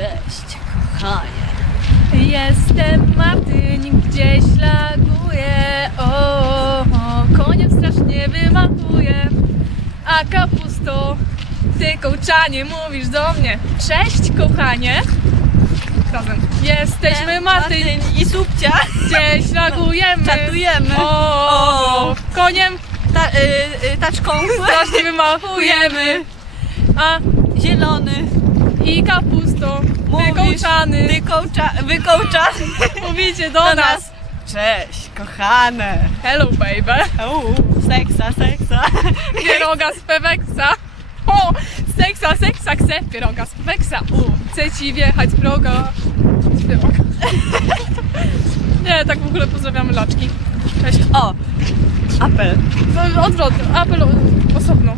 Cześć, kochanie. Jestem Martyn, gdzieś laguję. O, o, koniem strasznie wymachuję. A kapusto, ty kołczanie mówisz do mnie. Cześć, kochanie. Razem. Jesteśmy Martyn, i subcia gdzieś lagujemy. czatujemy. O, koniem Ta, y, y, taczką strasznie wymachujemy. A zielony, i kapusto, ty Mówisz, kołczany. ty kołcza, wykołczany. Mówicie do Do nas. Cześć, kochane. Hello baby. Uuu, seksa, seksa. Pieroga z peweksa. O, seksa, seksa, chcę pieroga z peweksa. U, chcę ci wjechać z proga. Z pieroga. Nie, tak w ogóle pozdrawiamy laczki. Cześć. O, apel. To Odwrotnie, apel osobno.